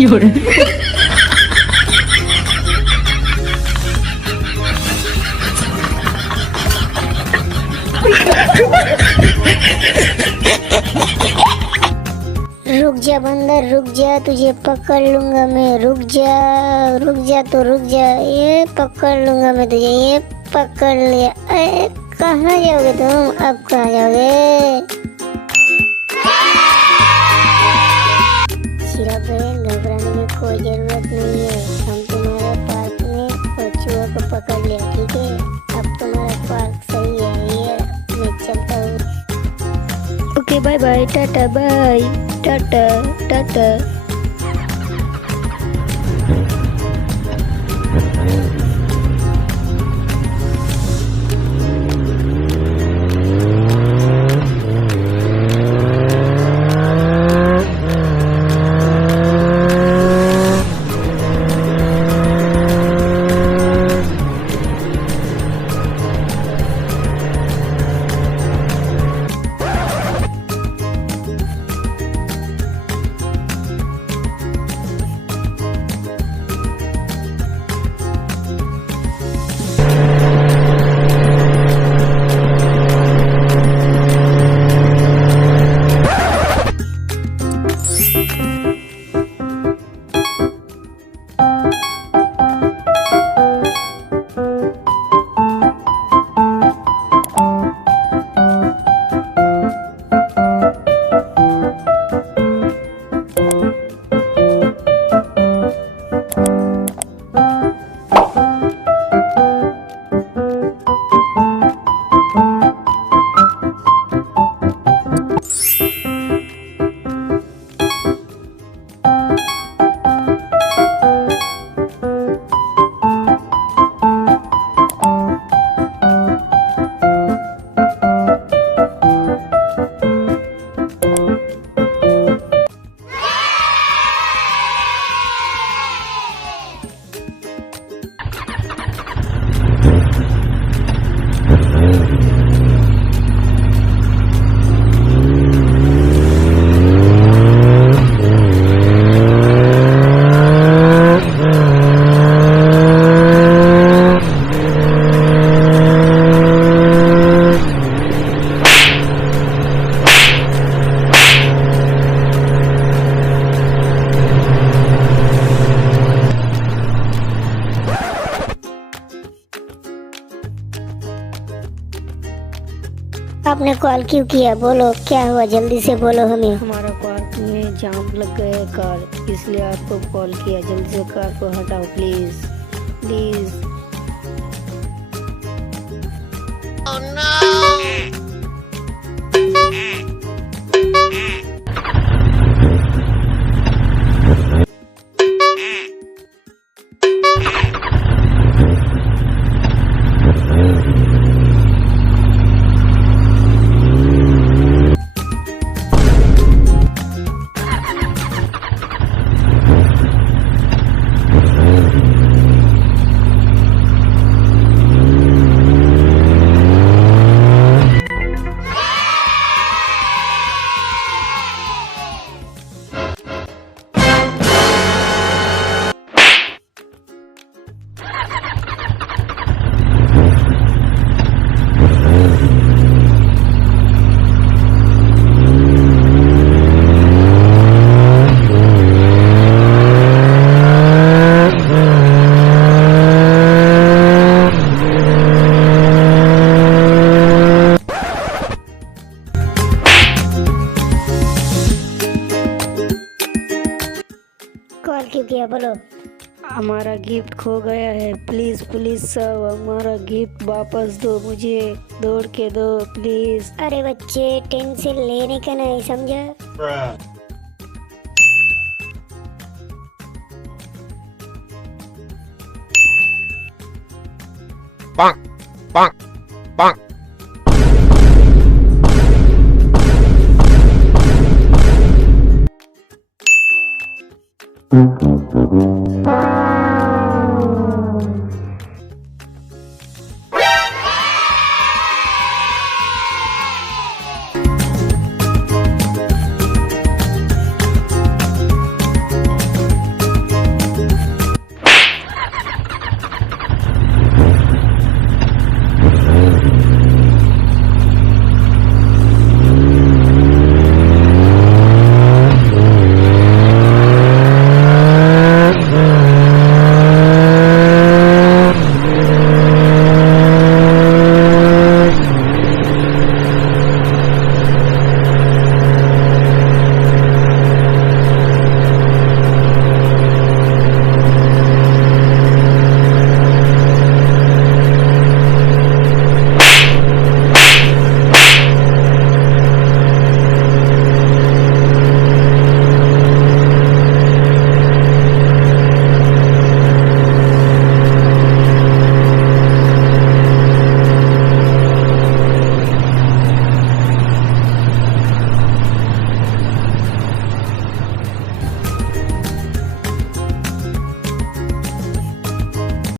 रुक जा बंदर रुक जा, तुझे पकड़ लूंगा मैं। रुक जा तो रुक जा, ये पकड़ लूंगा मैं तुझे। ये पकड़ लिया। अरे कहाँ जाओगे तुम? अब कहाँ जाओगे? सिर्फ घबराने की कोई जरूरत नहीं है। हम तुम्हारे पार्क में कछुआ को पकड़ लिया, ठीक है? अब तुम्हारा पार्क सही है। ये मैं चलता हूँ। Okay bye bye, tata bye, tata tata. आपने कॉल क्यों किया? बोलो क्या हुआ, जल्दी से बोलो हमें। हमारा पार्क में जाम लग गया है कार, इसलिए आपको कॉल किया। जल्दी से कार को हटाओ please please. Oh, no! Call क्यों किया? बोलो। हमारा गिफ्ट खो गया है, प्लीज प्लीज सब हमारा गिफ्ट वापस दो, मुझे दौड़ के दो प्लीज। अरे बच्चे टेंशन लेने का नहीं, समझा? Bonk, bonk, bonk. Mm-hmm.